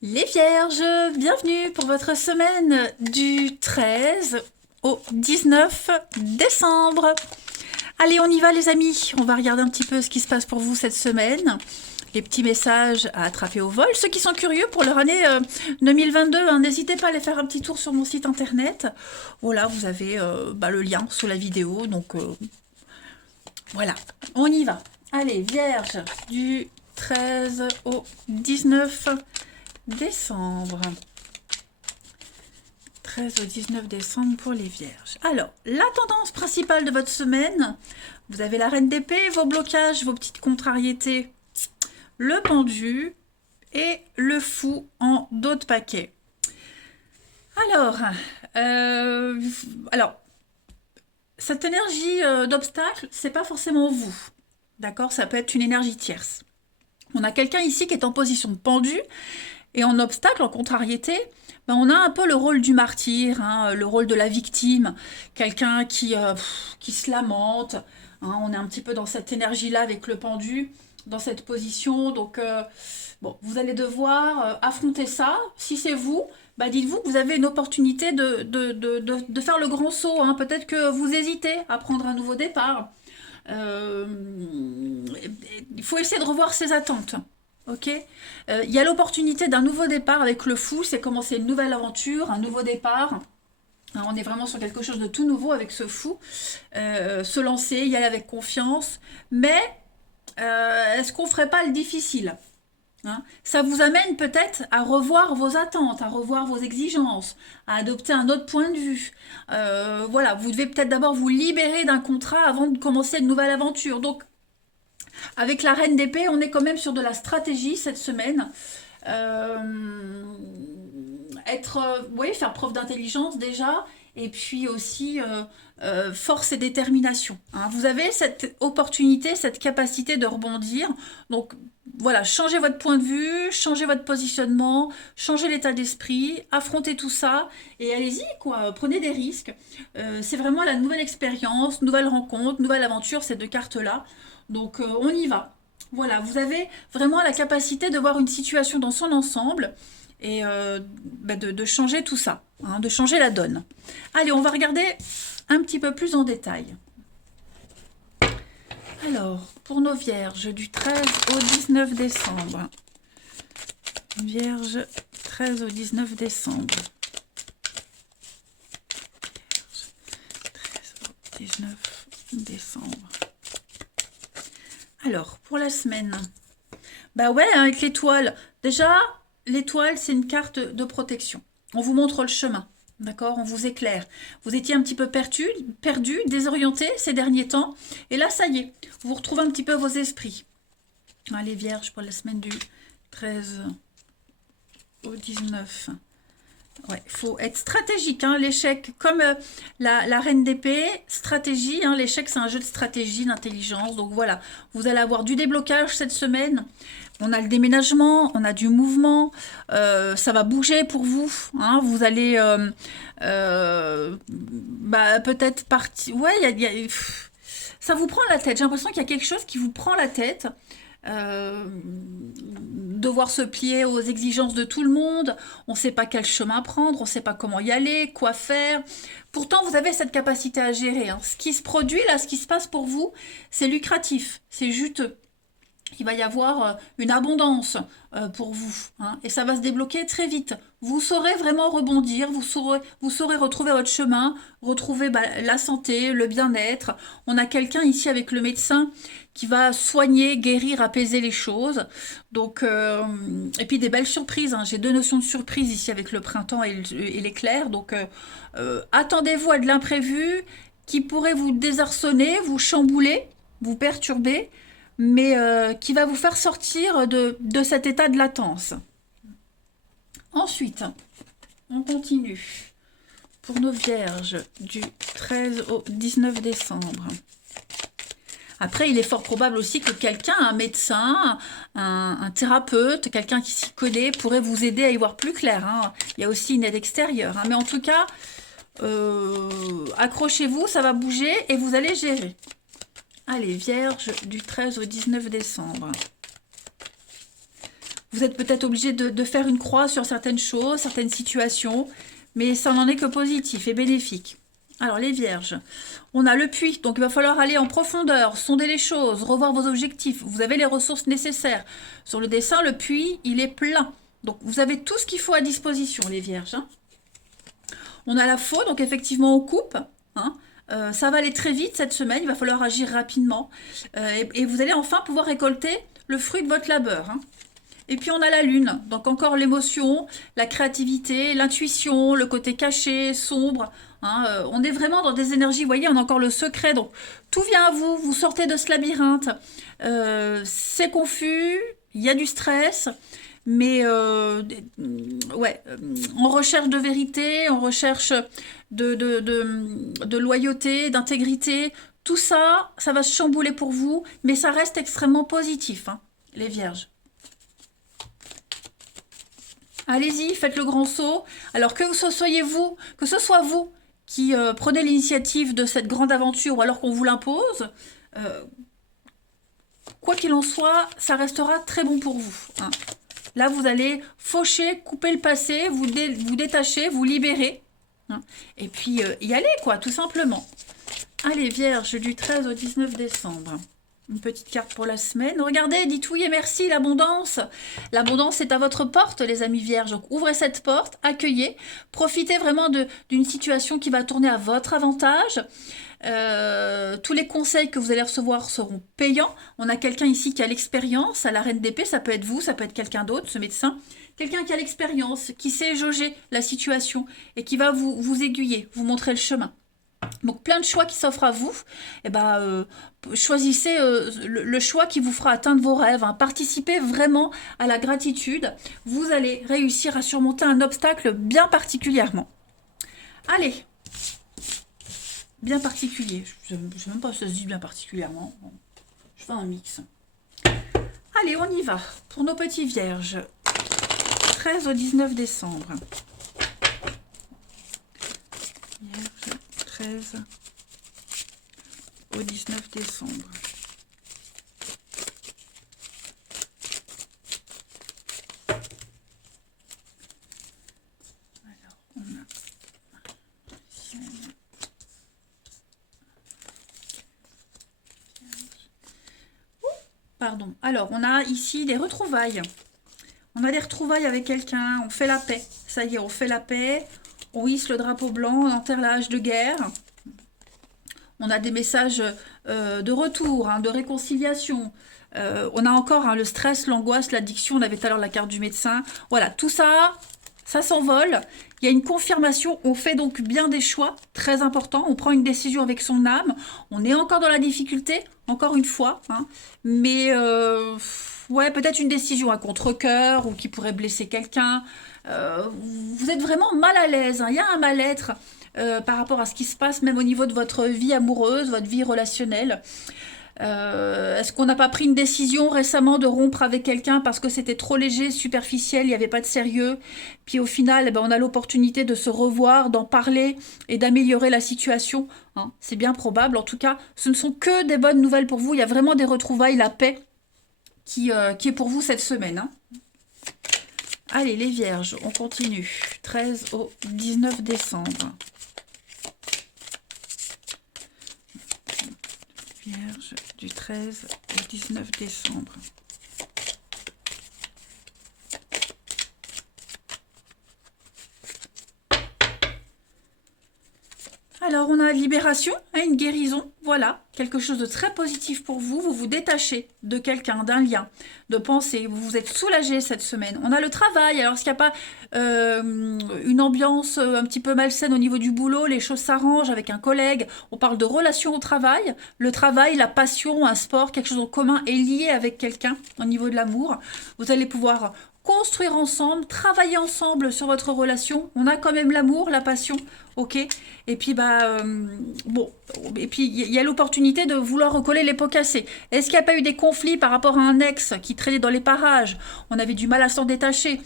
Les Vierges, bienvenue pour votre semaine du 13 au 19 décembre. Allez, on y va les amis, on va regarder un petit peu ce qui se passe pour vous cette semaine. Les petits messages à attraper au vol. Ceux qui sont curieux pour leur année 2022, hein, n'hésitez pas à aller faire un petit tour sur mon site internet. Voilà, vous avez le lien sous la vidéo, donc voilà, on y va. Allez, Vierge, du 13 au 19 décembre. 13 au 19 décembre pour les Vierges. Alors, la tendance principale de votre semaine, vous avez la Reine d'épée, vos blocages, vos petites contrariétés, le pendu et le fou en dos de paquet. Alors, euh, alors cette énergie d'obstacle, c'est pas forcément vous. D'accord? Ça peut être une énergie tierce. On a quelqu'un ici qui est en position de pendu et en obstacle, en contrariété, ben on a un peu le rôle du martyr, hein, le rôle de la victime, quelqu'un qui se lamente. Hein, on est un petit peu dans cette énergie-là avec le pendu, dans cette position. Donc, bon, vous allez devoir affronter ça. Si c'est vous, bah dites-vous que vous avez une opportunité de faire le grand saut. Hein. Peut-être que vous hésitez à prendre un nouveau départ. Euh, il faut essayer de revoir ses attentes. Ok. Il y a l'opportunité d'un nouveau départ avec le fou, c'est commencer une nouvelle aventure, un nouveau départ. Hein, on est vraiment sur quelque chose de tout nouveau avec ce fou. Se lancer, y aller avec confiance. Mais est-ce qu'on ferait pas le difficile? Hein, ça vous amène peut-être à revoir vos attentes, à revoir vos exigences, à adopter un autre point de vue. Voilà, vous devez peut-être d'abord vous libérer d'un contrat avant de commencer une nouvelle aventure. Donc, avec la reine d'épée, on est quand même sur de la stratégie cette semaine. Euh, oui, faire preuve d'intelligence déjà, et puis aussi force et détermination. Hein. Vous avez cette opportunité, cette capacité de rebondir. Donc voilà, changez votre point de vue, changez votre positionnement, changez l'état d'esprit, affrontez tout ça et allez-y quoi, prenez des risques. C'est vraiment la nouvelle expérience, nouvelle rencontre, nouvelle aventure, ces deux cartes-là. Donc on y va. Voilà, vous avez vraiment la capacité de voir une situation dans son ensemble et de changer tout ça, hein, de changer la donne. Allez, on va regarder un petit peu plus en détail. Alors, pour nos vierges du 13 au 19 décembre. Vierge 13 au 19 décembre. Vierge 13 au 19 décembre. Alors, pour la semaine. Bah ouais, avec l'étoile. Déjà, l'étoile, c'est une carte de protection. On vous montre le chemin. D'accord? On vous éclaire. Vous étiez un petit peu perdu, désorienté ces derniers temps. Et là, ça y est, vous retrouvez un petit peu vos esprits. Allez, Vierge, pour la semaine du 13 au 19. Ouais, il faut être stratégique. Hein, l'échec, comme la reine d'épée, stratégie. Hein, l'échec, c'est un jeu de stratégie, d'intelligence. Donc voilà, vous allez avoir du déblocage cette semaine. On a le déménagement, on a du mouvement. Ça va bouger pour vous. Hein, vous allez peut-être partir. Ouais, ça vous prend la tête. J'ai l'impression qu'il y a quelque chose qui vous prend la tête. Devoir se plier aux exigences de tout le monde, on ne sait pas quel chemin prendre, on ne sait pas comment y aller, quoi faire. Pourtant, vous avez cette capacité à gérer. Hein. Ce qui se produit là, ce qui se passe pour vous, c'est lucratif, c'est juteux. Il va y avoir une abondance pour vous. Hein, et ça va se débloquer très vite. Vous saurez vraiment rebondir, vous saurez retrouver votre chemin, retrouver la santé, le bien-être. On a quelqu'un ici avec le médecin qui va soigner, guérir, apaiser les choses. Donc, et puis des belles surprises. Hein. J'ai deux notions de surprise ici avec le printemps et l'éclair. Donc, attendez-vous à de l'imprévu qui pourrait vous désarçonner, vous chambouler, vous perturber, mais qui va vous faire sortir de cet état de latence. Ensuite, on continue pour nos vierges du 13 au 19 décembre. Après, il est fort probable aussi que quelqu'un, un médecin, un thérapeute, quelqu'un qui s'y connaît, pourrait vous aider à y voir plus clair. Hein. Il y a aussi une aide extérieure. Hein. Mais en tout cas, accrochez-vous, ça va bouger et vous allez gérer. Allez, Vierge du 13 au 19 décembre. Vous êtes peut-être obligé de faire une croix sur certaines choses, certaines situations, mais ça n'en est que positif et bénéfique. Alors les vierges, on a le puits, donc il va falloir aller en profondeur, sonder les choses, revoir vos objectifs. Vous avez les ressources nécessaires. Sur le dessin, le puits, il est plein. Donc vous avez tout ce qu'il faut à disposition, les vierges. Hein. On a la faux, donc effectivement on coupe. Hein. Ça va aller très vite cette semaine, il va falloir agir rapidement. Et vous allez enfin pouvoir récolter le fruit de votre labeur. Hein. Et puis on a la lune, donc encore l'émotion, la créativité, l'intuition, le côté caché, sombre. Hein, on est vraiment dans des énergies, vous voyez, on a encore le secret. Donc tout vient à vous, vous sortez de ce labyrinthe. C'est confus, il y a du stress, mais ouais, en recherche de vérité, en recherche de loyauté, d'intégrité. Tout ça, ça va se chambouler pour vous, mais ça reste extrêmement positif, hein, les vierges. Allez-y, faites le grand saut. Alors que ce soit vous qui prenez l'initiative de cette grande aventure ou alors qu'on vous l'impose, quoi qu'il en soit, ça restera très bon pour vous. Hein. Là, vous allez faucher, couper le passé, vous détacher, vous libérer. Hein. Et puis, y aller, quoi, tout simplement. Allez, Vierge, du 13 au 19 décembre. Une petite carte pour la semaine. Regardez, dites oui et merci, l'abondance. L'abondance est à votre porte, les amis vierges. Donc, ouvrez cette porte, accueillez. Profitez vraiment d'une situation qui va tourner à votre avantage. Tous les conseils que vous allez recevoir seront payants. On a quelqu'un ici qui a l'expérience. À la reine d'épée, ça peut être vous, ça peut être quelqu'un d'autre, ce médecin. Quelqu'un qui a l'expérience, qui sait jauger la situation et qui va vous aiguiller, vous montrer le chemin. Donc plein de choix qui s'offrent à vous, et choisissez le choix qui vous fera atteindre vos rêves, hein. Participez vraiment à la gratitude, vous allez réussir à surmonter un obstacle bien particulièrement. Allez, bien particulier, je ne sais même pas si ça se dit bien particulièrement, je fais un mix. Allez, on y va, pour nos petits vierges, 13 au 19 décembre. Vierge. 13 au 19 décembre. Alors, on a... Pardon. Alors, on a ici des retrouvailles. On a des retrouvailles avec quelqu'un, on fait la paix. Ça y est, on fait la paix. On hisse le drapeau blanc, on enterre la hache de guerre. On a des messages de retour, hein, de réconciliation. On a encore hein, le stress, l'angoisse, l'addiction. On avait tout à l'heure la carte du médecin. Voilà, tout ça, ça s'envole. Il y a une confirmation. On fait donc bien des choix très importants. On prend une décision avec son âme. On est encore dans la difficulté, encore une fois. Hein, mais ouais, peut-être une décision à contre-cœur ou qui pourrait blesser quelqu'un. Vous êtes vraiment mal à l'aise. Hein. Il y a un mal-être par rapport à ce qui se passe, même au niveau de votre vie amoureuse, votre vie relationnelle. Est-ce qu'on n'a pas pris une décision récemment de rompre avec quelqu'un parce que c'était trop léger, superficiel, il n'y avait pas de sérieux? Puis au final, on a l'opportunité de se revoir, d'en parler et d'améliorer la situation. Hein. C'est bien probable. En tout cas, ce ne sont que des bonnes nouvelles pour vous. Il y a vraiment des retrouvailles, la paix qui est pour vous cette semaine. Hein. Allez, les vierges, on continue. 13 au 19 décembre. Vierge, du 13 au 19 décembre. Alors, on a libération, hein, une guérison, voilà, quelque chose de très positif pour vous. Vous vous détachez de quelqu'un, d'un lien, de pensée. Vous vous êtes soulagé cette semaine. On a le travail. Alors, est-ce qu'il n'y a pas une ambiance un petit peu malsaine au niveau du boulot? Les choses s'arrangent avec un collègue. On parle de relation au travail. Le travail, la passion, un sport, quelque chose en commun est lié avec quelqu'un au niveau de l'amour. Vous allez pouvoir construire ensemble, travailler ensemble sur votre relation. On a quand même l'amour, la passion, ok. Et puis bon, et puis il y a l'opportunité de vouloir recoller les pots cassés. Est-ce qu'il n'y a pas eu des conflits par rapport à un ex qui traînait dans les parages? On avait du mal à s'en détacher.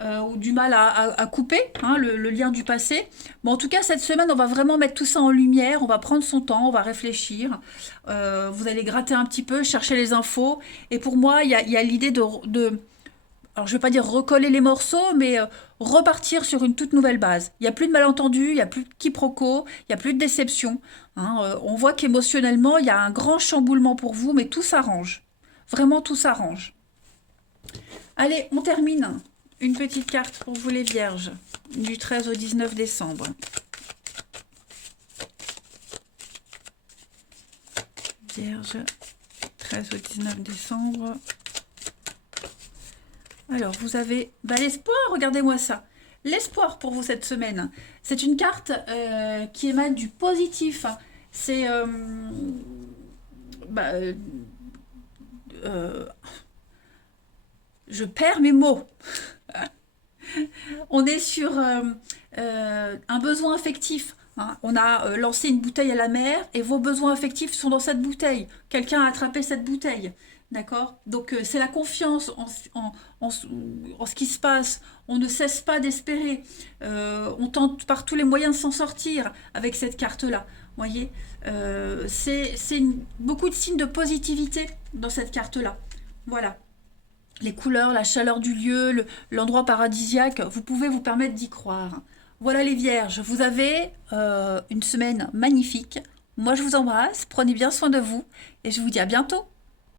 Ou du mal à couper hein, le lien du passé. Bon, en tout cas, cette semaine, on va vraiment mettre tout ça en lumière. On va prendre son temps, on va réfléchir. Vous allez gratter un petit peu, chercher les infos. Et pour moi, il y a l'idée de alors je ne vais pas dire recoller les morceaux, mais repartir sur une toute nouvelle base. Il n'y a plus de malentendus, il n'y a plus de quiproquos, il n'y a plus de déception. Hein. On voit qu'émotionnellement, il y a un grand chamboulement pour vous, mais tout s'arrange. Vraiment, tout s'arrange. Allez, on termine. Une petite carte pour vous les vierges, du 13 au 19 décembre. Vierge, 13 au 19 décembre. Alors, vous avez l'espoir, regardez-moi ça. L'espoir pour vous cette semaine. C'est une carte qui émane du positif. C'est... je perds mes mots. On est sur un besoin affectif. Hein. On a lancé une bouteille à la mer et vos besoins affectifs sont dans cette bouteille. Quelqu'un a attrapé cette bouteille. D'accord? Donc c'est la confiance en ce qui se passe. On ne cesse pas d'espérer. On tente par tous les moyens de s'en sortir avec cette carte-là. Voyez, c'est beaucoup de signes de positivité dans cette carte-là. Voilà. Les couleurs, la chaleur du lieu, l'endroit paradisiaque, vous pouvez vous permettre d'y croire. Voilà les vierges, vous avez une semaine magnifique. Moi je vous embrasse, prenez bien soin de vous et je vous dis à bientôt.